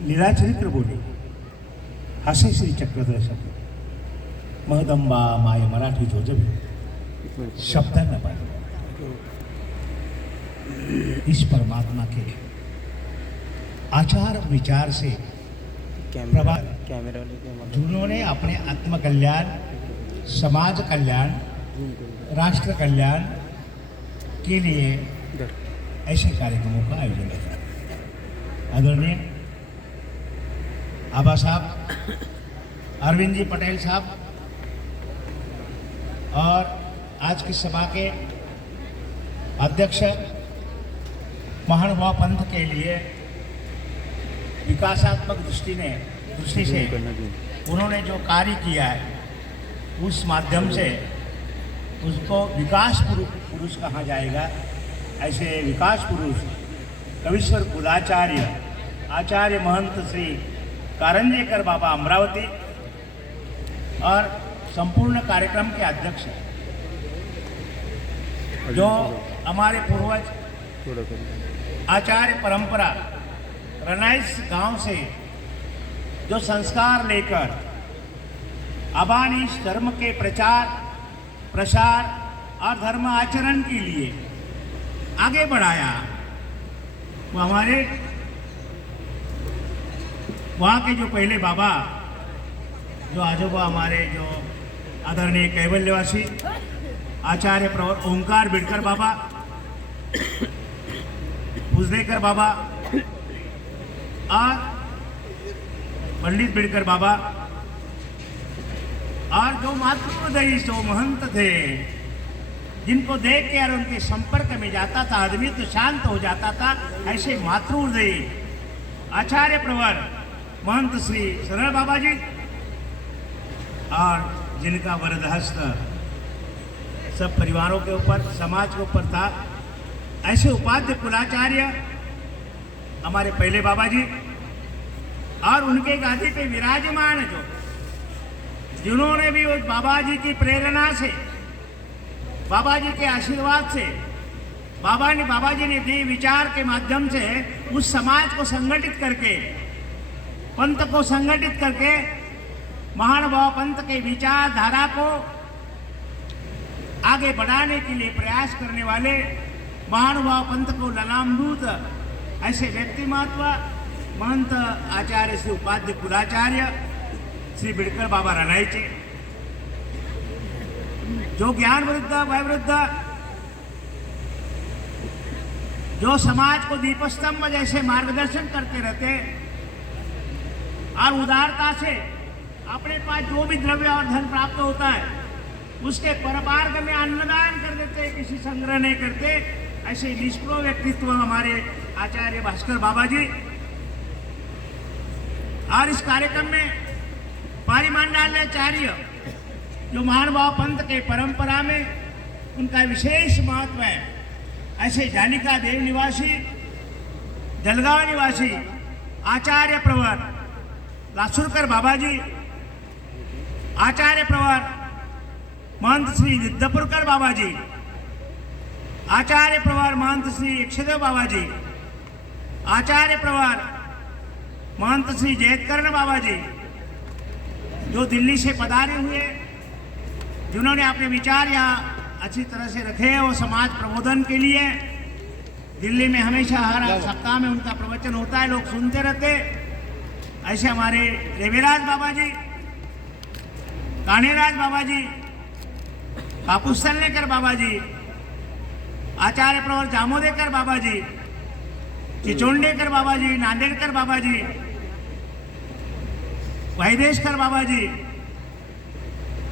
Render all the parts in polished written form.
लीला चरित्र बोले हसे श्री चक्रधर शब्द महदंबा माय मराठी जोजबी शब्दांना पाहिजे इस परमात्मा के आचार विचार से प्रभावित जिन्होंने अपने आत्मकल्याण, समाज कल्याण, राष्ट्र कल्याण के लिए ऐसे कार्यक्रमों का आयोजन किया। आदरणीय आबा साहब, अरविंद जी पटेल साहब और आज की सभा के अध्यक्ष महानुभाव पंथ के लिए विकासात्मक दृष्टि से उन्होंने जो कार्य किया है उस माध्यम से उसको विकास पुरुष कहा जाएगा। ऐसे विकास पुरुष कविश्वर कुलाचार्य आचार्य महंत श्री कारंजेकर बाबा अमरावती और संपूर्ण कार्यक्रम के अध्यक्ष जो हमारे पूर्वज आचार्य परंपरा रनाइस गांव से जो संस्कार लेकर अबानिश धर्म के प्रचार प्रसार और धर्म आचरण के लिए आगे बढ़ाया, वो हमारे वहाँ के जो पहले बाबा जो आजोबा हमारे जो आदरणीय कैवल्यवासी आचार्य प्रवर ओंकार बिडकर बाबा, पुजलेकर बाबा और पंडित बिडकर बाबा और जो मातृहृदयी जो महंत थे जिनको देख के और उनके संपर्क में जाता था आदमी तो शांत हो जाता था, ऐसे मातृहृदयी आचार्य प्रवर महंत श्री सरल बाबा जी और जिनका वरदहस्त सब परिवारों के ऊपर समाज के ऊपर था, ऐसे उपाध्य कुलाचार्य हमारे पहले बाबा जी और उनके गादी पे विराजमान जो जिन्होंने भी उस बाबा जी की प्रेरणा से, बाबा जी के आशीर्वाद से, बाबा जी ने दिए विचार के माध्यम से उस समाज को संगठित करके, पंथ को संगठित करके महानुभाव पंथ के विचारधारा को आगे बढ़ाने के लिए प्रयास करने वाले महानुभाव पंथ को ललामभूत ऐसे व्यक्तिमत्व महंत आचार्य श्री उपाध्य कुलाचार्य श्री बिडकर बाबा रनाईचे जो ज्ञान वृद्ध वयवृद्ध जो समाज को दीपस्तंभ जैसे मार्गदर्शन करते रहते और उदारता से अपने पास जो भी द्रव्य और धन प्राप्त होता है उसके परमार्ग में अन्नदान कर देते, किसी संग्रह नहीं करते, ऐसे निष्प्रो व्यक्तित्व हमारे आचार्य भास्कर बाबा जी। और इस कार्यक्रम में पारिमंडलाचार्य जो महानुभाव पंथ के परंपरा में उनका विशेष महत्व है, ऐसे जालिका देव निवासी जलगांव निवासी आचार्य प्रवर लासुरकर बाबा जी, आचार्य प्रवर महंत श्री विद्यापुरकर बाबा जी, आचार्य प्रवर महंत श्री यक्षदेव बाबा जी, आचार्य प्रवर महंत श्री जयकर्ण बाबा जी जो दिल्ली से पधारे हुए, जिन्होंने अपने विचार यहाँ अच्छी तरह से रखे वो समाज प्रबोधन के लिए दिल्ली में हमेशा हर सप्ताह में उनका प्रवचन होता है, लोग सुनते रहते। ऐसे हमारे रेवेराज बाबा जी, कान्हेराज बाबा जी, कापुस्तलनेकर बाबा जी, आचार्य प्रवर जामोदेकर बाबा जी, चिचोंडेकर बाबा जी, नांदेड़कर बाबा जी, वैदेशकर बाबा जी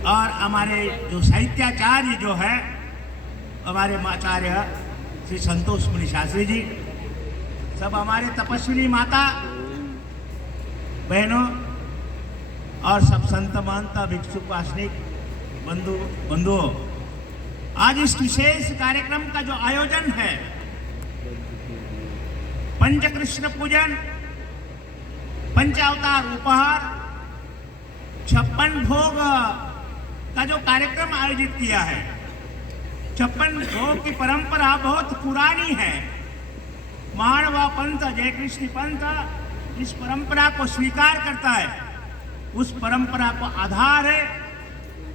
और हमारे जो साहित्याचार्य जो है हमारे आचार्य श्री संतोष मुनि शास्त्री जी, सब हमारे तपस्विनी माता बहनों और सब संत महंत भिक्षु वासनिक बंधुओं, आज इस विशेष कार्यक्रम का जो आयोजन है पंचकृष्ण पूजन, पंचावतार उपहार, 56 भोग का जो कार्यक्रम आयोजित किया है। 56 भोग की परंपरा बहुत पुरानी है। मानवा पंथ, जय कृष्ण पंथ इस परंपरा को स्वीकार करता है, उस परंपरा को आधार है,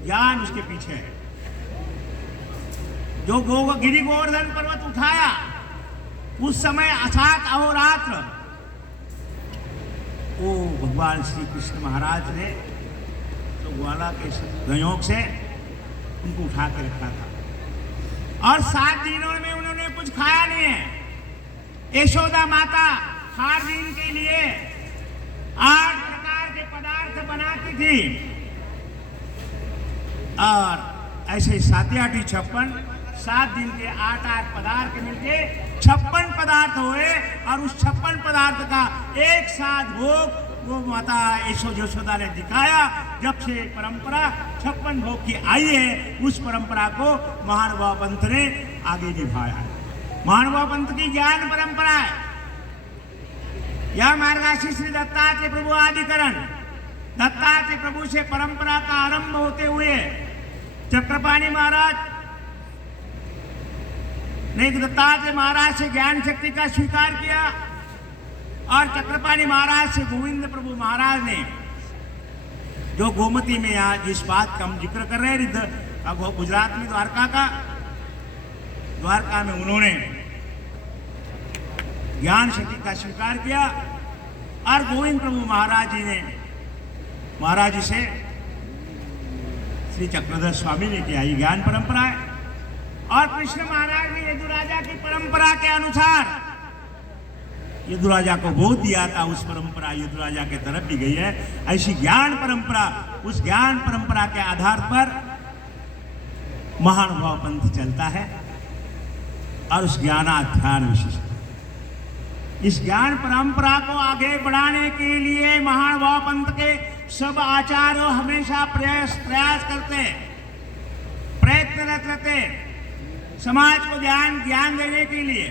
ज्ञान उसके पीछे है। जो गिरि गोवर्धन पर्वत उठाया उस समय असात अहोरात्र वो भगवान श्री कृष्ण महाराज ने तो ग्वाला के संयोग से उनको उठा के रखा था और 7 दिनों में उन्होंने कुछ खाया नहीं है। यशोदा माता हर दिन के लिए 8 प्रकार के पदार्थ बनाती थी और ऐसे 7 8 56 7 दिन के 8 पदार्थ मिलके 56 पदार्थ हुए और उस 56 पदार्थ का एक साथ भोग वो माता यशोदा ने दिखाया। जब से परंपरा 56 भोग की आई है उस परंपरा को महानुभाव पंथ ने आगे निभाया है। महानुभाव पंथ की ज्ञान परंपरा है। यह मार्गशीर्ष श्री दत्तात्रेय प्रभु आदिकरण दत्तात्रेय प्रभु से परंपरा का आरंभ होते हुए चक्रपाणी महाराज ने दत्तात्रेय महाराज से ज्ञान शक्ति का स्वीकार किया और चक्रपाणी महाराज से गोविंद प्रभु महाराज ने जो गोमती में यहाँ जिस बात का हम जिक्र कर रहे हैं गुजरात में द्वारका में उन्होंने ज्ञान शक्ति का स्वीकार किया और गोविंद प्रभु महाराज जी ने महाराज जी से श्री चक्रधर स्वामी ने किया। ये ज्ञान परंपरा है और कृष्ण महाराज ने यदुराजा की परंपरा के अनुसार यदुराजा को बोध दिया था। उस परंपरा यदुराजा के तरफ भी गई है। ऐसी ज्ञान परंपरा, उस ज्ञान परंपरा के आधार पर महानुभाव पंथ चलता है और उस ज्ञानाध्यान विशिष्ट इस ज्ञान परंपरा को आगे बढ़ाने के लिए महानुभाव पंथ के सब आचार्य हमेशा प्रयास करते, प्रयत्नरत रहते, समाज को ज्ञान देने के लिए,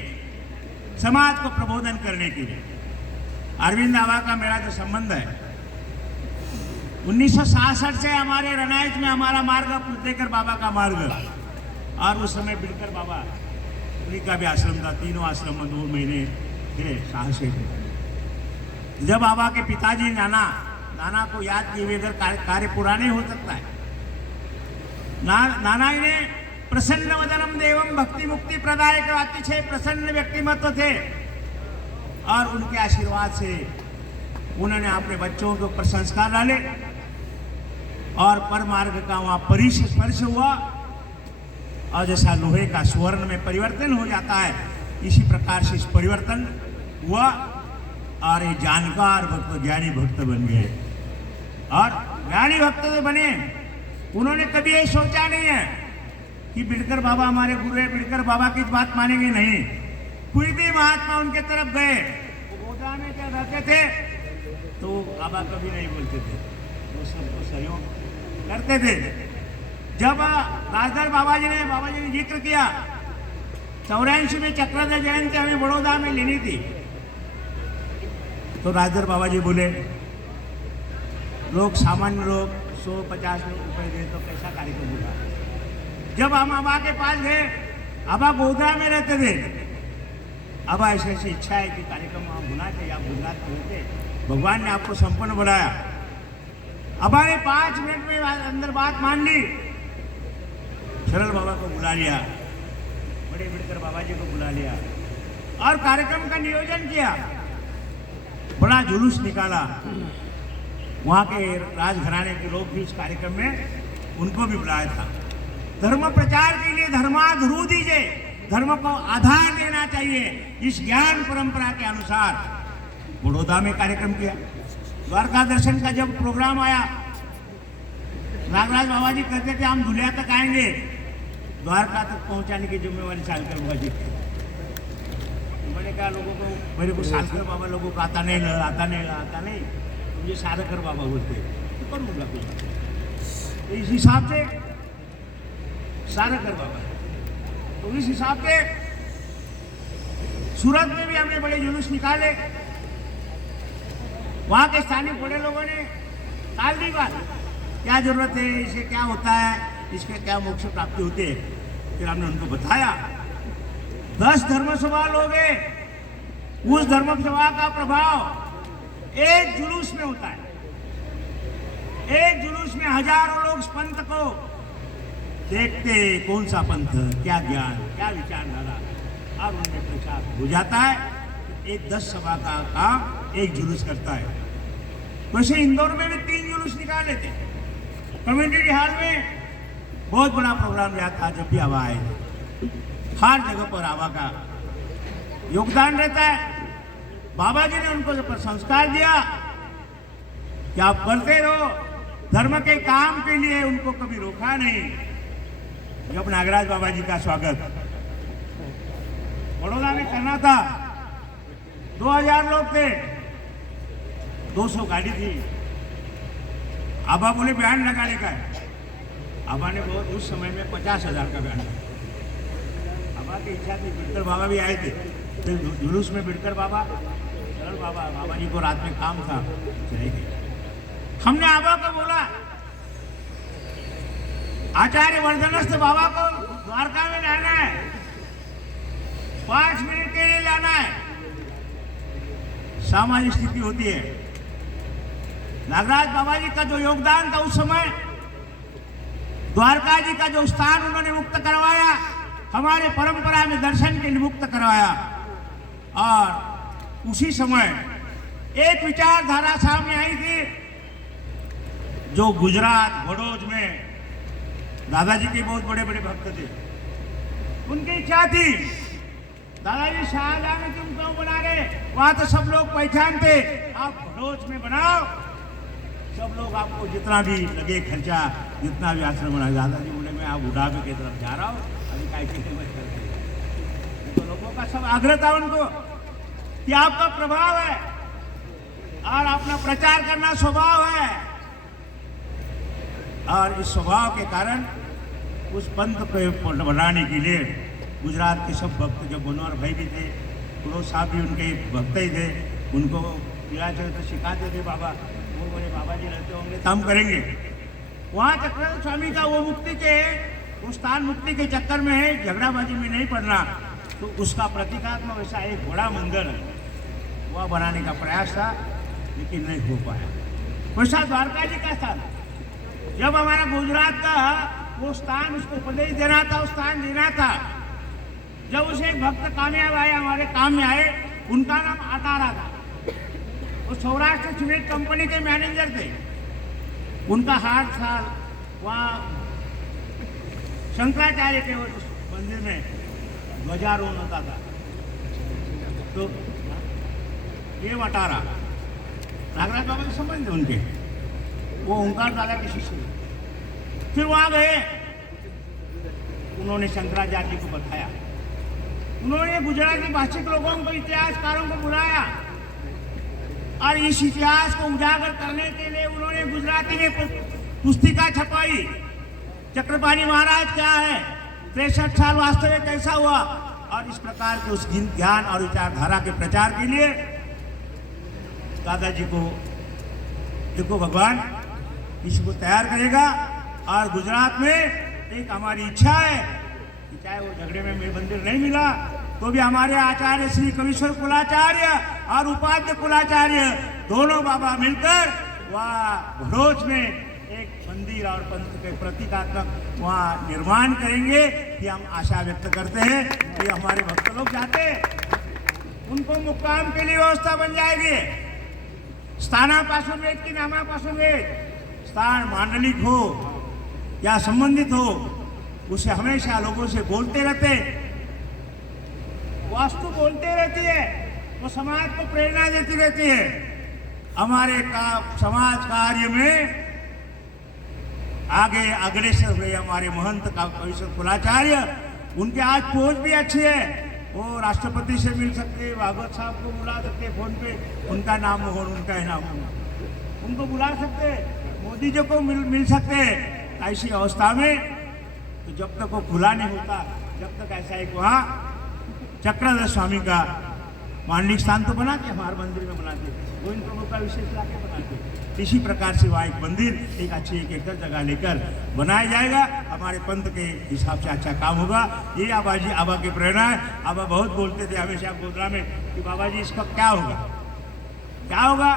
समाज को प्रबोधन करने के लिए। अरविंद बाबा का मेरा जो संबंध है 1966 से हमारे रनाइच में हमारा मार्ग पुलतेकर बाबा का मार्ग और उस समय बिड़कर बाबा उन्हीं का भी आश्रम था। तीनों आश्रम में 2 महीने थे साहस। जब बाबा के पिताजी नाना को याद किए बगैर कार्य पूरा नहीं हो सकता है। नाना ने प्रसन्न वदनम देवम भक्ति मुक्ति प्रदायक अतिशय प्रसन्न व्यक्तिमत्व थे और उनके आशीर्वाद से उन्होंने अपने बच्चों के ऊपर संस्कार डाले और पर मार्ग का वहां स्पर्श हुआ और जैसा लोहे का स्वर्ण में परिवर्तन हो जाता है इसी प्रकार से इस परिवर्तन हुआ और ये जानकार भक्त ज्ञानी भक्त बन गए और ज्ञानी भक्त बने। उन्होंने कभी ये सोचा नहीं है कि बिड़कर बाबा हमारे गुरु है, बिड़कर बाबा की बात मानेंगे, नहीं। कोई भी महात्मा उनके तरफ गए, गोदा में क्या रहते थे तो बाबा कभी नहीं बोलते थे, वो सबको सहयोग करते थे। जब राजधर बाबा जी ने जिक्र किया 84 में चक्रधर जयंती हमें बड़ौदा में लेनी थी तो राजधर बाबा जी बोले लोग सामान्य लोग 100-50 रुपए दे तो कैसा कार्यक्रम होगा। जब हम अबा के पास गए, अबा गोधरा में रहते थे, अबा ऐसी इच्छा है कि कार्यक्रम वहाँ होना चाहिए, आप गुजरात में रहते, भगवान ने आपको संपन्न बनाया। अबा ने 5 मिनट में अंदर बात मान ली, सरल बाबा को बुला लिया, बड़े बिड़कर बाबा जी को बुला लिया और कार्यक्रम का नियोजन किया। बड़ा जुलूस निकाला, वहाँ के राजघराने के लोग भी इस कार्यक्रम में उनको भी बुलाया था। धर्म प्रचार के लिए धर्माधरू दीजिए, धर्म को आधार देना चाहिए। इस ज्ञान परंपरा के अनुसार बड़ौदा में कार्यक्रम किया। द्वारका दर्शन का जब प्रोग्राम आया, नागराज बाबा जी कहते थे हम दुनिया तक आएंगे, द्वारका तक पहुंचाने की जिम्मेवारी सालकर बाबा जी की। मैंने कहा लोगों को, मेरे को सालकर बाबा लोगों को आता नहीं, मुझे सारकर बाबा बोलते तो करूँगा कुछ। तो इस हिसाब से सारकर बाबा, तो इस हिसाब से सूरत में भी हमने बड़े जुलूस निकाले। वहाँ के स्थानीय बड़े लोगों ने टाल दी बात, क्या जरूरत है, इसे क्या होता है, इसके क्या मोक्ष प्राप्ति होती है। फिर हमने उनको बताया 10 धर्मसभा लोग हैं, उस धर्मसभा का प्रभाव एक जुलूस में होता है। एक जुलूस में हजारों लोग इस पंथ को देखते, कौन सा पंथ, क्या ज्ञान, क्या विचारधारा, और उनमें प्रचार हो जाता है। एक 10 सभा का काम एक जुलूस करता है। वैसे इंदौर में भी 3 जुलूस निकाले थे। कम्युनिटी हॉल में बहुत बड़ा प्रोग्राम रहा था। जब भी आवा आए, हर जगह पर आवा का योगदान रहता है। बाबा जी ने उनको जो संस्कार दिया कि आप करते रहो, धर्म के काम के लिए उनको कभी रोका नहीं। जब नागराज बाबा जी का स्वागत बड़ौदा में करना था, 2000 लोग थे, 200 गाड़ी थी। आबा बोले बैंड लगाने का है। आबा ने बहुत उस समय में 50,000 का बैंड। आबा की इच्छा थी, बिड़कर बाबा भी आए थे। फिर जुलूस में बिड़कर बाबा, सरल बाबा जी को रात में काम था, चले गए। हमने आबा को बोला, आचार्य वर्धनस्थ बाबा को द्वारका में लाना है, 5 मिनट के लिए लाना है। सामाजिक स्थिति होती है। नागराज बाबा जी का जो योगदान था उस समय, द्वारका जी का जो स्थान उन्होंने मुक्त करवाया, हमारे परंपरा में दर्शन के लिए मुक्त करवाया। और उसी समय एक विचारधारा सामने आई थी, जो गुजरात भड़ोज में दादाजी के बहुत बड़े बड़े भक्त थे। उनकी इच्छा थी, दादाजी शाहजहां में तुम क्यों बना रहे, वहां तो सब लोग पहचानते, आप भड़ोज में बनाओ, सब लोग आपको जितना भी लगे खर्चा, जितना भी आश्रम बना। दादाजी बोले मैं आप बुढ़ापे की तरफ जा रहा हूँ, अभी काय की मत करते। तो लोगों का सब आग्रह था उनको कि आपका प्रभाव है और अपना प्रचार करना स्वभाव है। और इस स्वभाव के कारण उस पंथ को बढ़ाने के लिए गुजरात के सब भक्त, जो मनोहर भाई भी थे, गुरु साहब भी उनके भक्त ही थे, उनको तो सिखाते थे बाबा। वो बोले बाबा जी रहते होंगे तो हम करेंगे। वहाँ चक्र स्वामी का वो मुक्ति के, वो स्थान मुक्ति के चक्कर में है, झगड़ाबाजी में नहीं पड़ना। तो उसका प्रतीकात्मक वैसा एक बड़ा मंदिर वह बनाने का प्रयास था, लेकिन नहीं हो पाया। वैसा द्वारका जी का स्थान, जब हमारा गुजरात का वो स्थान, उसको उपदेश देना था, उस स्थान देना था। जब उसे एक भक्त कामयाब आए, हमारे काम में आए, उनका नाम आटारा था। वो सौराष्ट्र सीमेंट कंपनी के मैनेजर थे। उनका हर साल वहाँ शंकराचार्य के मंदिर में ध्वजारोहण होता था। तो ये अटारा नागराज बाबा के संबंध है उनके, वो ओंकार दादा के शिष्य। फिर वहां गए, उन्होंने शंकराचार्य को बताया। उन्होंने गुजराती भाषिक लोगों को, इतिहासकारों को बुलाया और इस इतिहास को उजागर करने के लिए उन्होंने गुजराती में पुस्तिका छपाई। चक्रपाणी महाराज क्या है, 63 साल वास्तव में कैसा हुआ, और इस प्रकार के उस ज्ञान और विचारधारा के प्रचार के लिए दादाजी को, देखो भगवान इसको तैयार करेगा। और गुजरात में एक हमारी इच्छा है कि चाहे वो झगड़े में मेरे मंदिर नहीं मिला तो भी हमारे आचार्य श्री कविश्वर कुलाचार्य और उपाध्याय कुलाचार्य दोनों बाबा मिलकर वहाँ भड़ोच में एक मंदिर और पंथ के प्रतीकात्मक वहाँ निर्माण करेंगे। कि हम आशा व्यक्त करते हैं कि हमारे भक्त लोग जाते, उनको मुक्काम के लिए व्यवस्था बन जाएगी। स्थानापासून वेद की नामापासून वेद, स्थान मांडलिक हो या संबंधित हो, उसे हमेशा लोगों से बोलते रहते, वास्तु बोलते रहती है, वो समाज को प्रेरणा देती रहती है। हमारे समाज कार्य में आगे अग्रसर हुए हमारे महंत का कविश्वर कुलाचार्य, उनके आज पहुंच भी अच्छी है। वो राष्ट्रपति से मिल सकते, भागवत साहब को बुला सकते फोन पे, उनका नाम मोहन, उनका ही नाम मोहन, उनको बुला सकते, मोदी जी को मिल सकते। ऐसी अवस्था में तो जब तक वो खुला नहीं होता, जब तक ऐसा एक वहाँ चक्रधर स्वामी का मांडलिक स्थान तो बनाते, हमारे मंदिर में बनाते, वो इन प्रभु का विशेष लाके बनाते। इसी प्रकार से वहाँ एक मंदिर एक अच्छी एक एकड़ जगह लेकर बनाया जाएगा। हमारे पंथ के हिसाब से अच्छा काम होगा। ये आबा जी, आबा की प्रेरणा है। आबा बहुत बोलते थे हमेशा गोदरा में कि बाबा जी इसका क्या होगा, क्या होगा।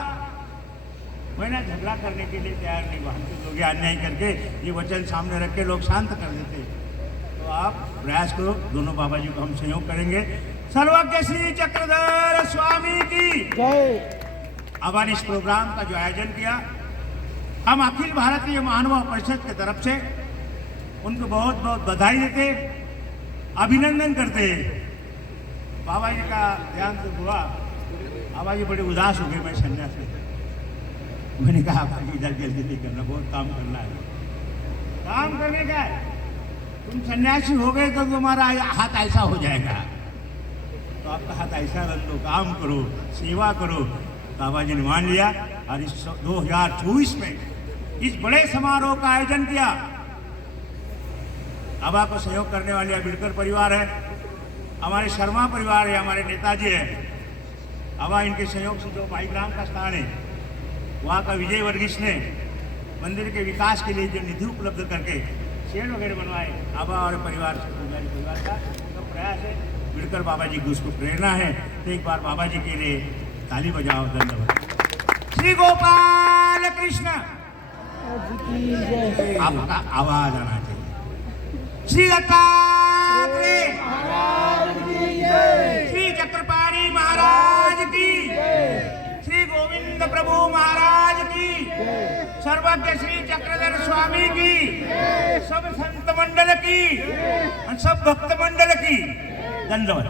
मैं ना झगड़ा करने के लिए तैयार नहीं, वहाँ के लोग अन्याय करके ये वचन सामने रख के लोग शांत कर देते। तो आप प्रयास करो, दोनों बाबा जी को हम सहयोग करेंगे। सर्वज्ञ श्री चक्रधर स्वामी की जय। अब इस प्रोग्राम का जो आयोजन किया, हम अखिल भारतीय महानुभाव परिषद की तरफ से उनको बहुत बहुत बधाई देते, अभिनंदन करते। बाबा जी का ध्यान से हुआ, बाबा जी बड़े उदास हो गए, मैं संन्यास लेता। मैंने कहा बाबा इधर जल्दी नहीं करना, बहुत काम करना है। काम करने का है, तुम सन्यासी हो गए तो तुम्हारा हाथ ऐसा हो जाएगा, तो आपका हाथ ऐसा रख लो, काम करो, सेवा करो। बाबा जी ने मान लिया और इस 2024 में इस बड़े समारोह का आयोजन किया। बाबा को सहयोग करने वाले अम्बेडकर परिवार है, हमारे शर्मा परिवार है, हमारे नेताजी है। बाबा इनके सहयोग से जो भाईग्राम का स्थान है, वहाँ का विजय वर्गीस ने मंदिर के विकास के लिए जो निधि उपलब्ध करके शेड वगैरह बनवाए, बाबा और परिवार से पुजारी परिवार का तो प्रयास है। अम्बेडकर बाबा जी की उसको प्रेरणा है। तो एक बार बाबा जी के लिए ताली बजाओ, धन्यवाद। श्री गोपाल कृष्ण, आपका आवाज आना चाहिए। श्री दत्तात्रेय श्री चक्रपाणी महाराज की, श्री गोविंद प्रभु महाराज की, सर्वज्ञ श्री चक्रधर स्वामी की, सब संत मंडल की और सब भक्त मंडल की धन्यवाद।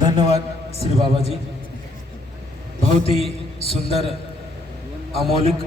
धन्यवाद श्री बाबा जी, बहुत ही सुंदर अमौलिक